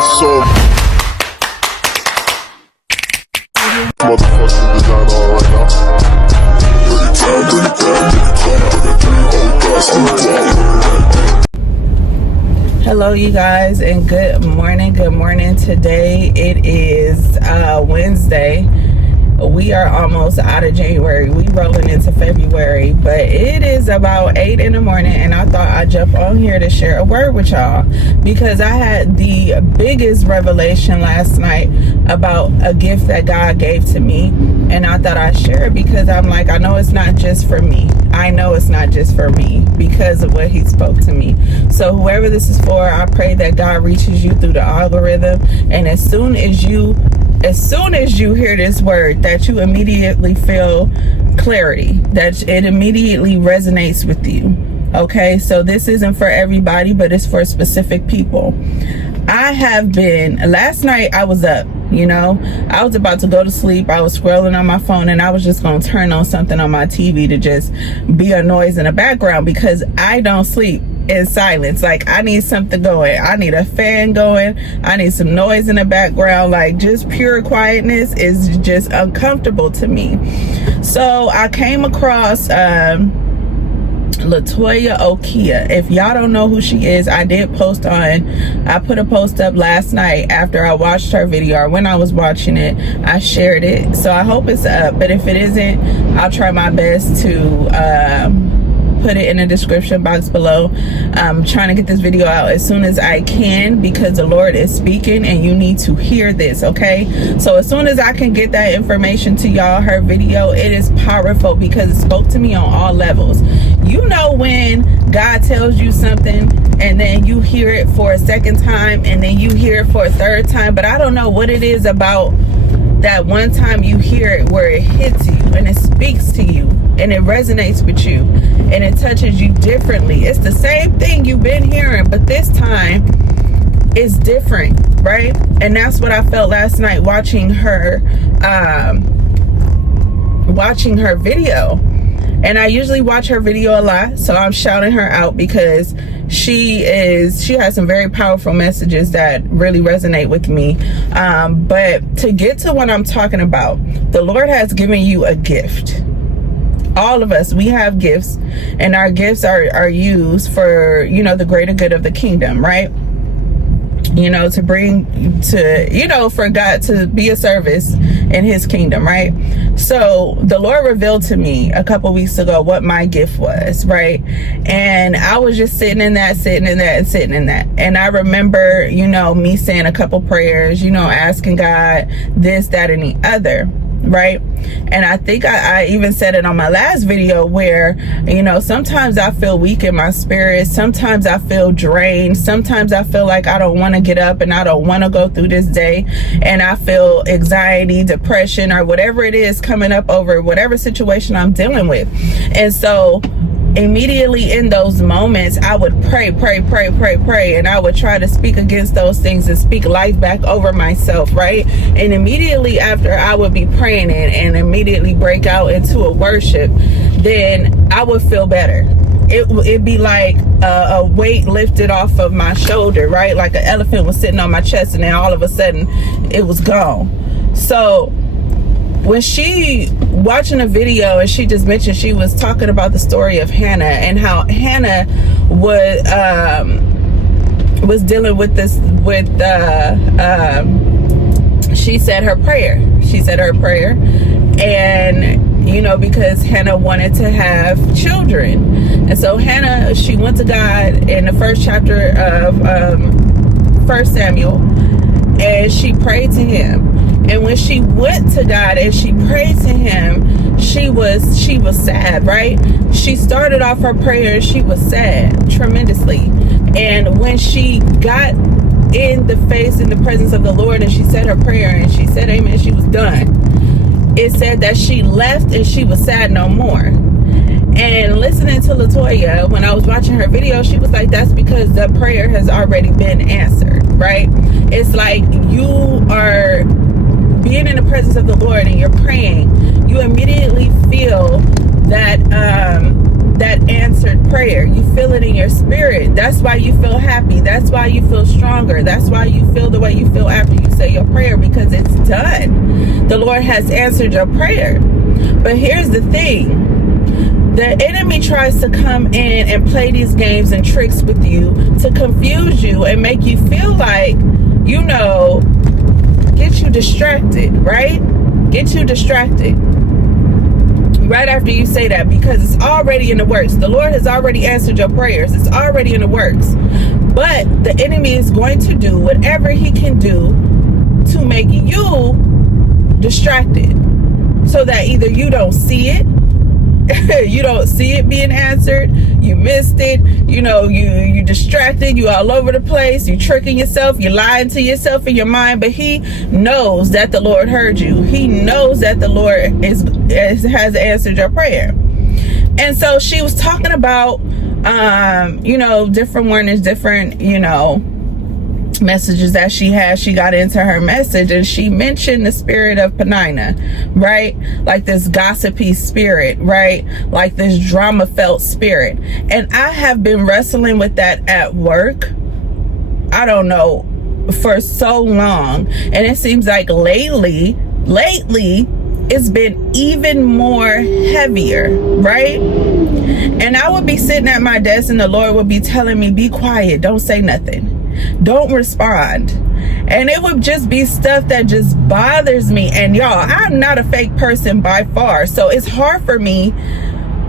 so motherfucking design on right now. Hello you guys, and good morning. Today it is Wednesday. We are almost out of January. We rolling into February, but it is about 8 in the morning, and I thought I'd jump on here to share a word with y'all because I had the biggest revelation last night about a gift that God gave to me, and I thought I'd share it because I'm like, I know it's not just for me. I know it's not just for me because of what he spoke to me. So whoever this is for, I pray that God reaches you through the algorithm, and as soon as you hear this word, that you immediately feel clarity, that it immediately resonates with you. Okay, so this isn't for everybody, but it's for specific people. Last night I was up, I was about to go to sleep. I was scrolling on my phone, and I was just going to turn on something on my TV to just be a noise in the background because I don't sleep in silence. Like, I need something going. I need a fan going. I need some noise in the background. Like, just pure quietness is just uncomfortable to me. So I came across Latoya Okia. If y'all don't know who she is, I put a post up last night after I watched her video, or when I was watching it, I shared it. So I hope it's up, but if it isn't, I'll try my best to put it in the description box below. I'm trying to get this video out as soon as I can because the Lord is speaking and you need to hear this, okay? So as soon as I can get that information to y'all, her video, it is powerful because it spoke to me on all levels. You know when God tells you something and then you hear it for a second time and then you hear it for a third time, but I don't know what it is about that one time you hear it where it hits you and it speaks to you and it resonates with you and it touches you differently. It's the same thing you've been hearing, but this time it's different, right? And that's what I felt last night watching her video. And I usually watch her video a lot, so I'm shouting her out because she has some very powerful messages that really resonate with me. But to get to what I'm talking about, the Lord has given you a gift. All of us, we have gifts, and our gifts are used for, the greater good of the kingdom, right? For God to be a service in his kingdom, right? So the Lord revealed to me a couple weeks ago what my gift was, right? And I was just sitting in that. And I remember, me saying a couple prayers, asking God this, that, and the other, right? And I think I even said it on my last video where, sometimes I feel weak in my spirit. Sometimes I feel drained. Sometimes I feel like I don't want to get up and I don't want to go through this day. And I feel anxiety, depression, or whatever it is coming up over whatever situation I'm dealing with. And so immediately in those moments, I would pray, and I would try to speak against those things and speak life back over myself, right? And immediately after I would be praying and immediately break out into a worship, then I would feel better. It'd be like a weight lifted off of my shoulder, right? Like an elephant was sitting on my chest, and then all of a sudden it was gone. So when she watching a video and she just mentioned, she was talking about the story of Hannah and how Hannah was dealing with this she said her prayer and because Hannah wanted to have children. And so Hannah, she went to God in the first chapter of 1 Samuel, and she prayed to him. And when she went to God and she prayed to him, she was sad, right? She started off her prayer and she was sad tremendously. And when she got in the presence of the Lord and she said her prayer and she said amen, she was done. It said that she left and she was sad no more. And listening to Latoya, when I was watching her video, she was like, that's because the prayer has already been answered, right? It's like you are being in the presence of the Lord and you're praying, you immediately feel that that answered prayer. You feel it in your spirit. That's why you feel happy. That's why you feel stronger. That's why you feel the way you feel after you say your prayer, because it's done. The Lord has answered your prayer. But here's the thing. The enemy tries to come in and play these games and tricks with you to confuse you and make you feel like, you know, get you distracted, right? Get you distracted right after you say that, because it's already in the works. The Lord has already answered your prayers. It's already in the works. But the enemy is going to do whatever he can do to make you distracted, so that either you don't see it, you don't see it being answered, you missed it, you know, you distracted, you all over the place, you tricking yourself, you lying to yourself in your mind. But he knows that the Lord heard you. He knows that the Lord has answered your prayer. And so she was talking about you know, different warnings, different, you know, messages that she had. She got into her message and she mentioned the spirit of Penina, right? Like this gossipy spirit, right? Like this drama felt spirit. And I have been wrestling with that at work, I don't know, for so long. And it seems like lately it's been even more heavier, right? And I would be sitting at my desk and the Lord would be telling me, be quiet, don't say nothing, don't respond. And it would just be stuff that just bothers me. And y'all, I'm not a fake person by far, so it's hard for me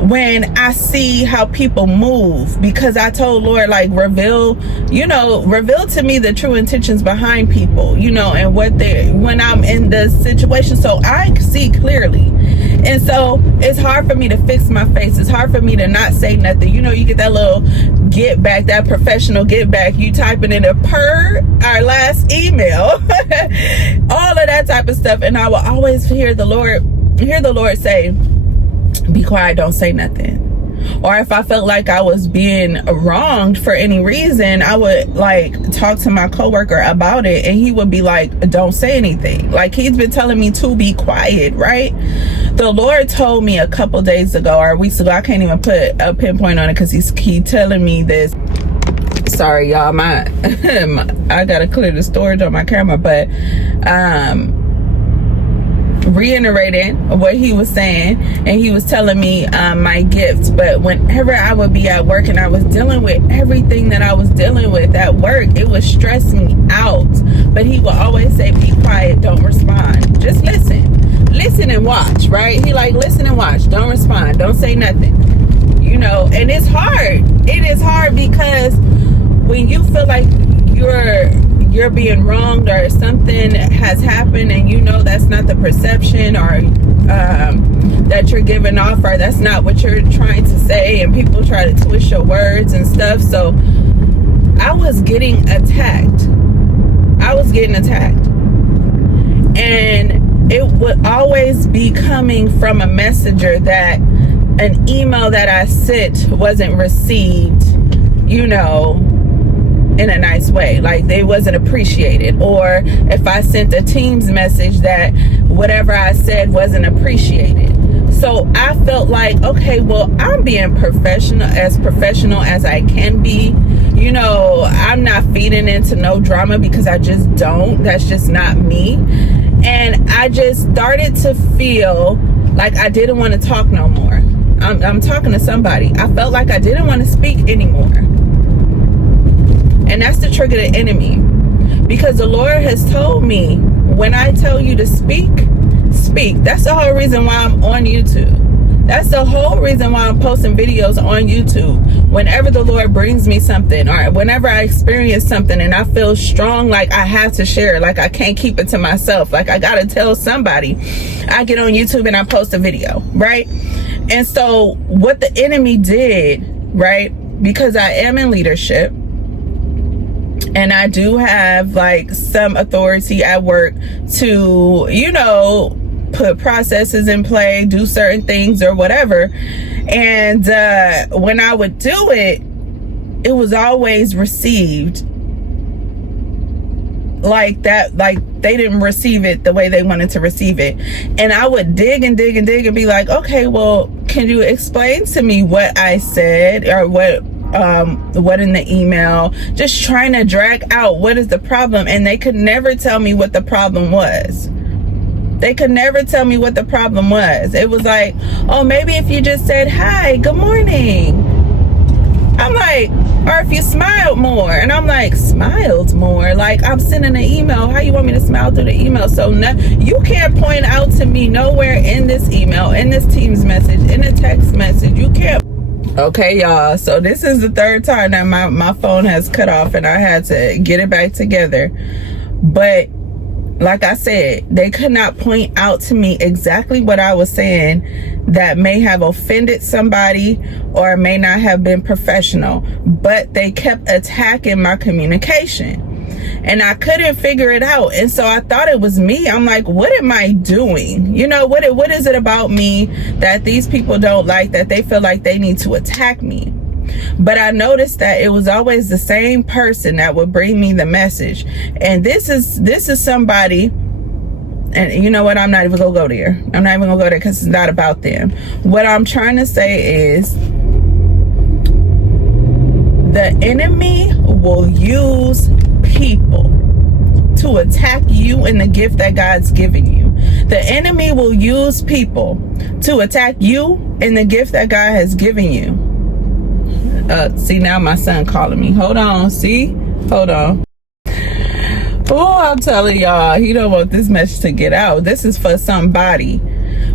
when I see how people move, because I told Lord, like, reveal to me the true intentions behind people, you know, and when I'm in the situation, so I see clearly. And so it's hard for me to fix my face. It's hard for me to not say nothing. You know, you get that little get back, that professional get back, you typing in a per our last email, all of that type of stuff. And I will always hear the Lord say, be quiet, don't say nothing. Or if I felt like I was being wronged for any reason, I would like talk to my coworker about it, and he would be like, don't say anything. Like, he's been telling me to be quiet, right? The Lord told me a couple days ago or weeks ago, I can't even put a pinpoint on it because he's telling me this. Sorry, y'all, I gotta clear the storage on my camera, but reiterating what he was saying, and he was telling me my gifts. But whenever I would be at work and I was dealing with everything that I was dealing with at work, it would stress me out. But he would always say, be quiet, don't respond, just listen and watch, right? He like, listen and watch, don't respond, don't say nothing, you know. And it's hard. It is hard, because when you feel like you're being wronged or something has happened, and you know that's not the perception, or that you're giving off, or that's not what you're trying to say, and people try to twist your words and stuff. So I was getting attacked. And it would always be coming from a messenger that an email that I sent wasn't received, you know, in a nice way, like they wasn't appreciated. Or if I sent a Teams message, that whatever I said wasn't appreciated. So I felt like, okay, well, I'm being professional as I can be. You know, I'm not feeding into no drama, because I just don't. That's just not me. And I just started to feel like I didn't want to talk no more. I'm talking to somebody. I felt like I didn't want to speak anymore. And that's the trick of the enemy, because the Lord has told me, when I tell you to speak. That's the whole reason why I'm on YouTube. That's the whole reason why I'm posting videos on YouTube. Whenever the Lord brings me something, or whenever I experience something and I feel strong, like I have to share it, like I can't keep it to myself, like I gotta tell somebody, I get on YouTube and I post a video, right? And so what the enemy did, right, because I am in leadership, and I do have like some authority at work to, you know, put processes in play, do certain things or whatever. And when I would do it, it was always received like that, like they didn't receive it the way they wanted to receive it. And I would dig and be like, okay, well, can you explain to me what I said, or what in the email, just trying to drag out what is the problem. And they could never tell me what the problem was. They could never tell me what the problem was. It was like, oh, maybe if you just said, hi, good morning. I'm like, or if you smiled more. And I'm like, smiled more? Like, I'm sending an email. How you want me to smile through the email? So you can't point out to me nowhere in this email, in this Teams message, in a text message. You can't. Okay, y'all. So this is the third time that my phone has cut off and I had to get it back together. But like I said, they could not point out to me exactly what I was saying that may have offended somebody or may not have been professional, but they kept attacking my communication and I couldn't figure it out. And so I thought it was me. I'm like, what am I doing? You know, what is it about me that these people don't like, that they feel like they need to attack me? But I noticed that it was always the same person that would bring me the message. And this is somebody, and you know what, I'm not even gonna go there. I'm not even gonna go there because it's not about them. What I'm trying to say is the enemy will use people to attack you in the gift that God's given you. The enemy will use people to attack you in the gift that God has given you. See, now my son calling me. Hold on. See? Hold on. Oh, I'm telling y'all, he don't want this message to get out. This is for somebody.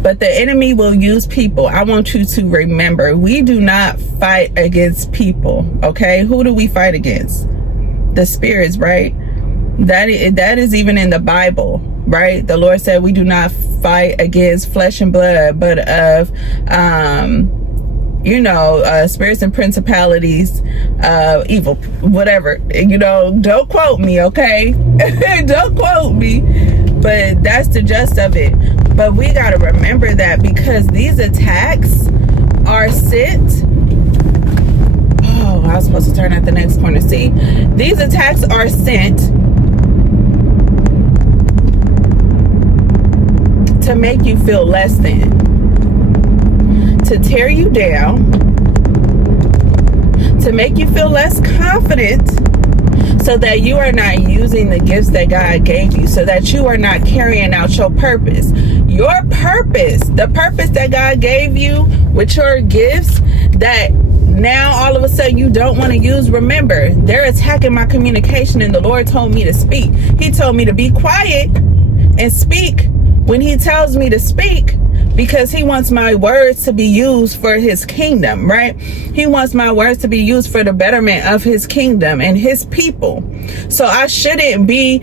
But the enemy will use people. I want you to remember, we do not fight against people, okay? Who do we fight against? The spirits, right? That is even in the Bible, right? The Lord said we do not fight against flesh and blood, but of spirits and principalities, evil, whatever. You know, don't quote me, okay? Don't quote me. But that's the gist of it. But we got to remember that, because these attacks are sent. Oh, I was supposed to turn at the next corner. See, these attacks are sent to make you feel less than, to tear you down, to make you feel less confident, so that you are not using the gifts that God gave you, so that you are not carrying out your purpose. Your purpose, the purpose that God gave you with your gifts that now all of a sudden you don't want to use. Remember, they're attacking my communication, and the Lord told me to speak. He told me to be quiet and speak when he tells me to speak, because he wants my words to be used for his kingdom, right? He wants my words to be used for the betterment of his kingdom and his people. So I shouldn't be,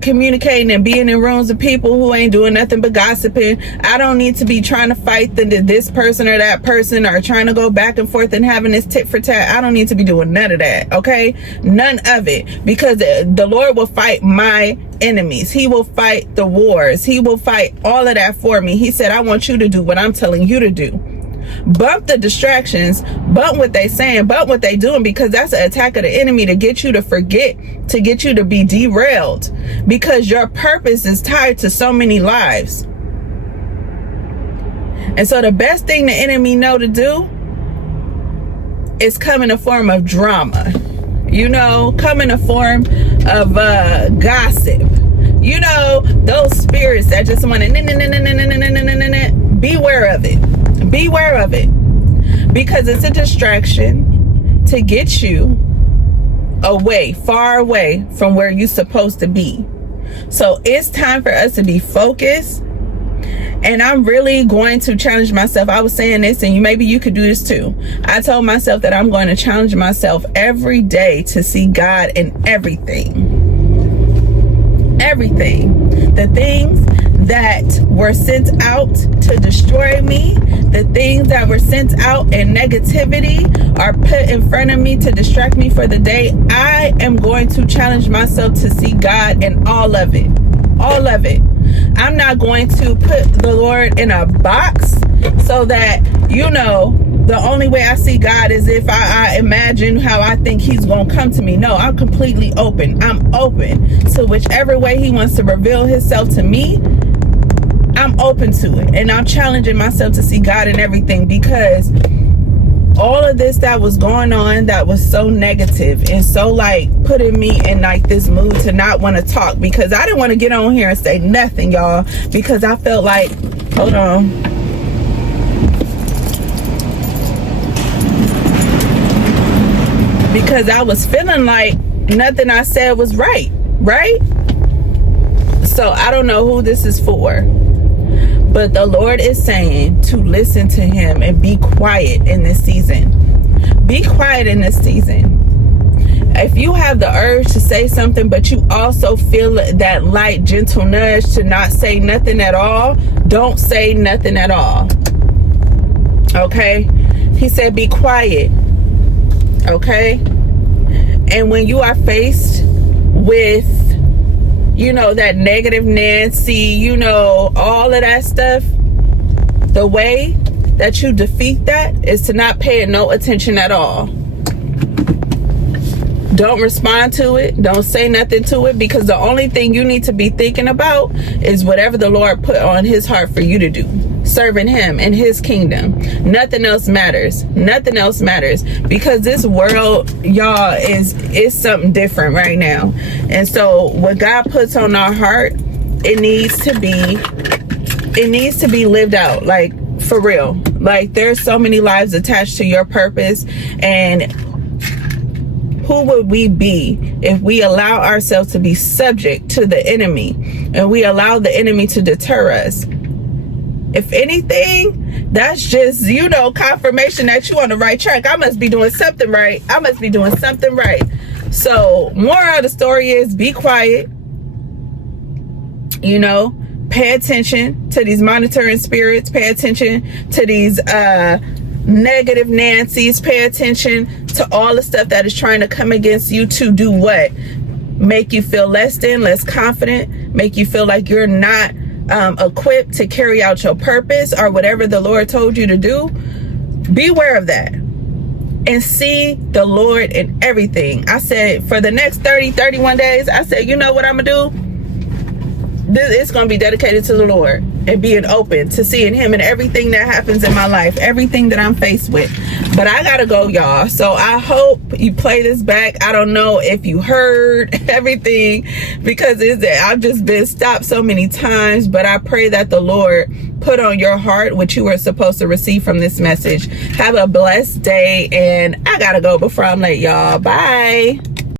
communicating and being in rooms with people who ain't doing nothing but gossiping. I don't need to be trying to fight this person or that person, or trying to go back and forth and having this tit for tat. I don't need to be doing none of that, okay? None of it, because the Lord will fight my enemies. He will fight the wars. He will fight all of that for me. He said, I want you to do what I'm telling you to do. Bump the distractions, bump what they saying, bump what they doing, because that's an attack of the enemy to get you to forget, to get you to be derailed, because your purpose is tied to so many lives. And so the best thing the enemy know to do is come in a form of drama, come in a form of gossip, those spirits that just want to beware of it. Beware of it, because it's a distraction to get you away, far away from where you're supposed to be. So it's time for us to be focused. And I'm really going to challenge myself. I was saying this, and maybe you could do this too. I told myself that I'm going to challenge myself every day to see God in everything. Everything. The things that were sent out to destroy me, the things that were sent out in negativity are put in front of me to distract me for the day. I am going to challenge myself to see God in all of it. All of it. I'm not going to put the Lord in a box so that, the only way I see God is if I imagine how I think he's going to come to me. No, I'm completely open. I'm open to whichever way he wants to reveal himself to me. I'm open to it, and I'm challenging myself to see God in everything, because all of this that was going on that was so negative and so like putting me in like this mood to not want to talk, because I didn't want to get on here and say nothing, y'all, because I felt like, hold on, because I was feeling like nothing I said was right. So I don't know who this is for, but the Lord is saying to listen to him and be quiet in this season. Be quiet in this season. If you have the urge to say something, but you also feel that light, gentle nudge to not say nothing at all, don't say nothing at all. Okay? He said, be quiet. Okay? And when you are faced with, you know, that negative Nancy, you know, all of that stuff, the way that you defeat that is to not pay no attention at all. Don't respond to it. Don't say nothing to it, because the only thing you need to be thinking about is whatever the Lord put on his heart for you to do. Serving him and his kingdom. Nothing else matters. Nothing else matters, because this world, y'all, is something different right now. And so what God puts on our heart, it needs to be lived out, like for real. Like there's so many lives attached to your purpose, and who would we be if we allow ourselves to be subject to the enemy and we allow the enemy to deter us? If anything, that's just, you know, confirmation that you're on the right track. I must be doing something right. I must be doing something right. So, moral of the story is be quiet. You know, pay attention to these monitoring spirits. Pay attention to these negative Nancy's. Pay attention to all the stuff that is trying to come against you to do what? Make you feel less than, less confident. Make you feel like you're not equipped to carry out your purpose or whatever the Lord told you to do. Beware of that and see the Lord in everything. I said for the next 31 days, I said, you know what I'm gonna do? It's gonna be dedicated to the Lord and being open to seeing him in everything that happens in my life, everything that I'm faced with. But I gotta go, y'all. So I hope you play this back. I don't know if you heard everything, because I've just been stopped so many times, but I pray that the Lord put on your heart what you were supposed to receive from this message. Have a blessed day, and I gotta go before I'm late, y'all. Bye.